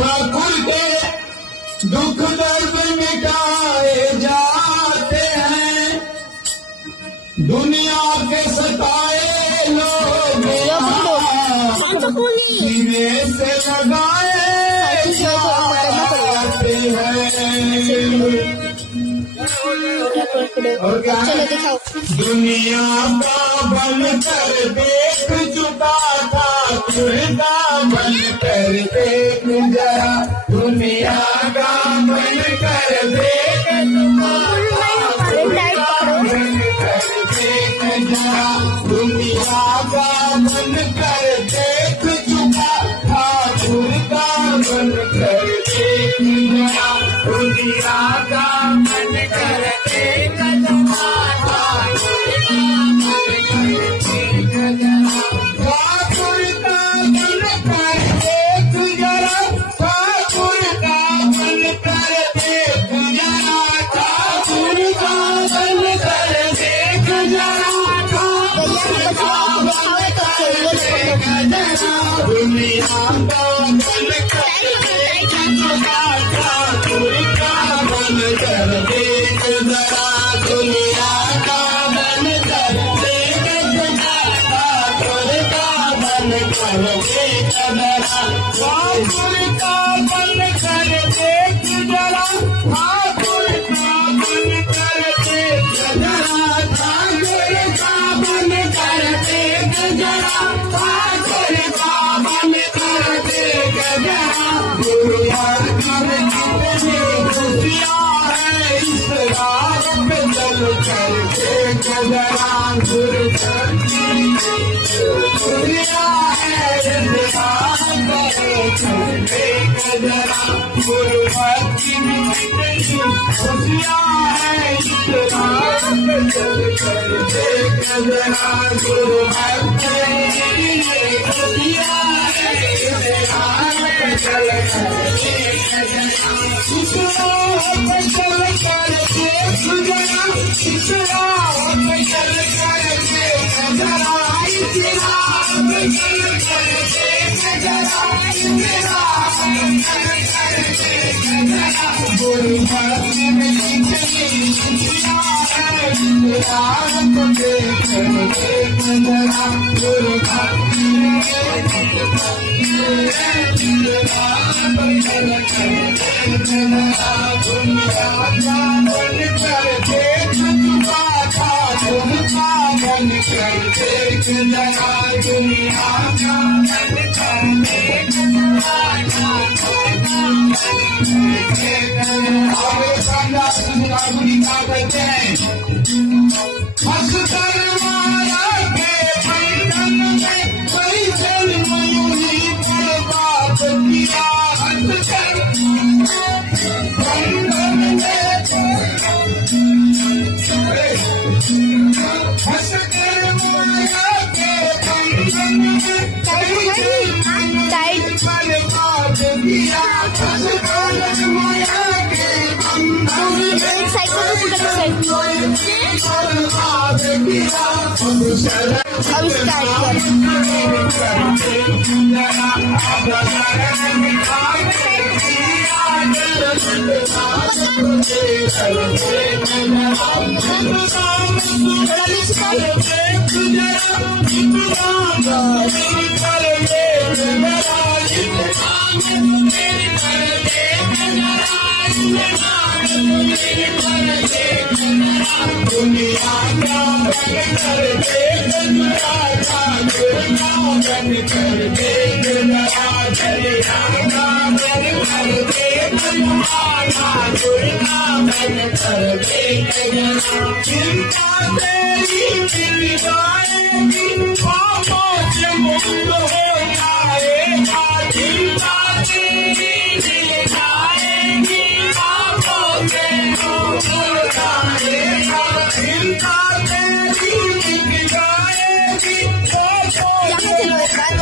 ठाकुर के दुख दर्द मिटाए जाते हैं, दुनिया के सताए लोग सीने से लगाए जाते हैं। और क्या दुनिया का बन कर देख चुका था, खुदा बन कर देख जरा, दुनिया का बन कर देख चुका था, खुदा बन कर देख जरा, दुनिया का बन कर देख चुका था, खुदा बन कर देख जरा, दुनिया का बन कर देख चुका था, ठाकुर का बन कर देख जरा, ठाकुर का बन कर देख जरा, ठाकुर का बन कर देख जरा, ठाकुर का बन कर देख जरा, दुनिया का बन कर देख चुका, ठाकुर का बन कर देख जरा, दुनिया का बन कर देख जरा, ठाकुर का बन कर देख जरा, ठाकुर का बन कर देख जरा, ठाकुर का बन कर देख जरा, ठाकुर का बन कर देख जरा, ठाकुर का बन कर देख जरा, दुनिया में कितनी खुशियाँ हैं इस रात पे चल कर देख जरा, दुनिया है इस रात पे चल देख जरा, गुरुमती में कितनी खुशियाँ हैं इस रात पे चल कर देख जरा, गुरुमती में खुशियाँ हैं इस रात पे चल कर देख जरा, इस रात पे चल कर देख जरा, इस रात पे चल कर देख जरा, इस रात पे चल कर देख जरा, इस रात पे चल कर देख जरा, गुरुमती में कितनी खुशियाँ हैं इस रात पे देख जरा, गुरुमती में कितनी रात पे चल कर देख जरा, दुनिया का बन कर देख चुका था, खुदा बन कर देख जरा, दुनिया का बन कर देख चुका था, खुदा बन कर देख जरा। क्या कहते हैं, हंस कर माया के बंधन में कोई जन्म यूं ही बर्बाद किया, हंस कर बंधन में हंस कर माया के बंधन में कोई जन्म बर्बाद किया, हंस कर माया के बंधन में बर्बाद किया, अब दुनिया का बन कर देख जरा, ठाकुर का बन कर देख जरा, दुनिया का बन कर देख जरा, ठाकुर का बन कर देख जरा, चिंता तेरी मिल जाएगी, ख्वाबों से मुक्त हो जाएगा, चिंता तेरी मिल जाएगी, ख्वाबों से मुक्त हो जाएगा, चिंता तेरी मिल जाएगी, ख्वाबों से मुक्त हो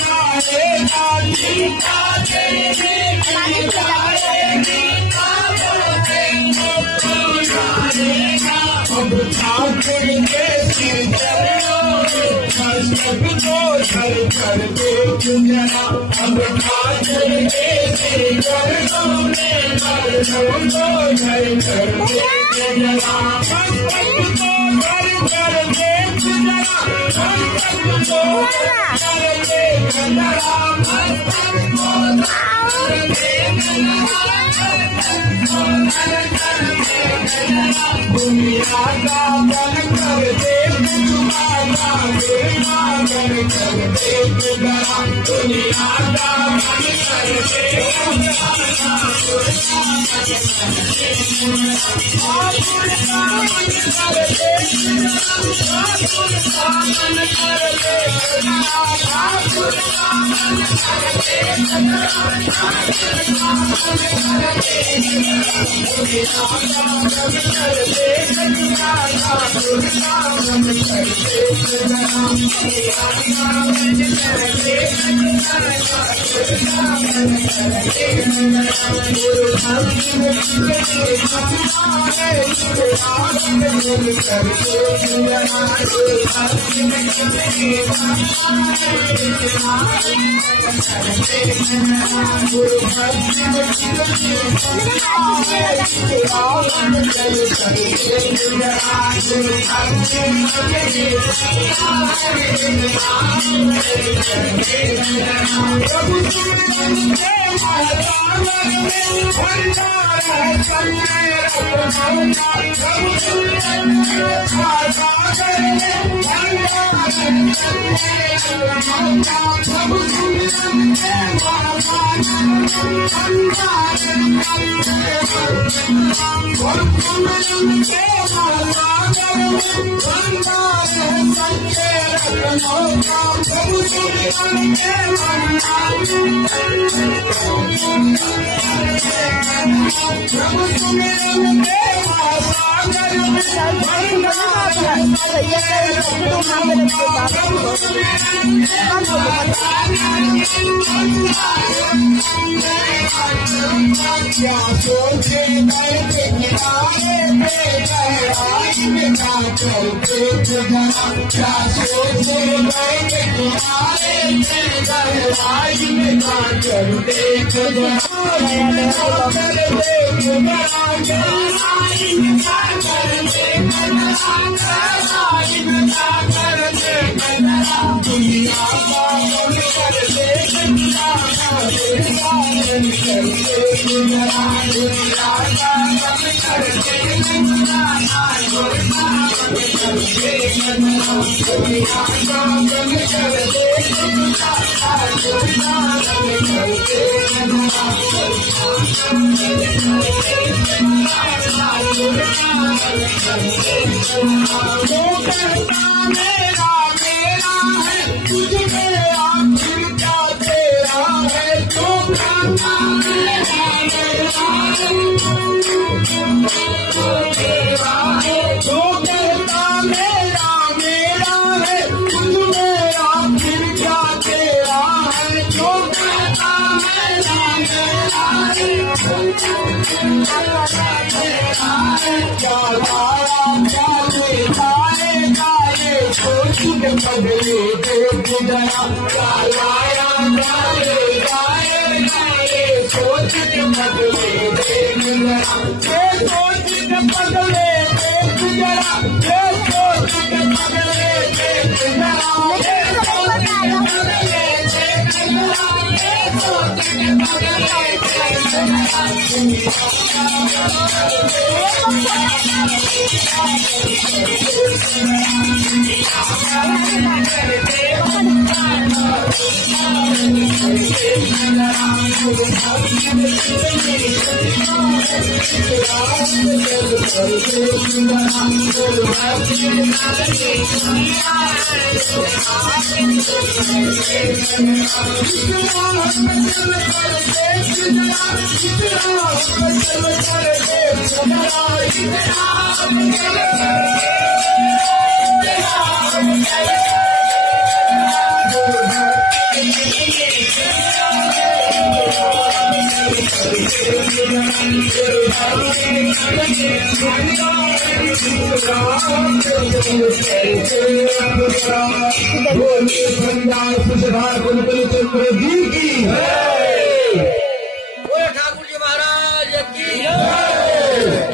जाएगा, चिंता तेरी मिल जाएगी, ख्वाबों से मुक्त हो जाएगा, अब ठाकुर के सिर चरणों में सब को धर कर देख जरा, अब ठाकुर जी महाराज की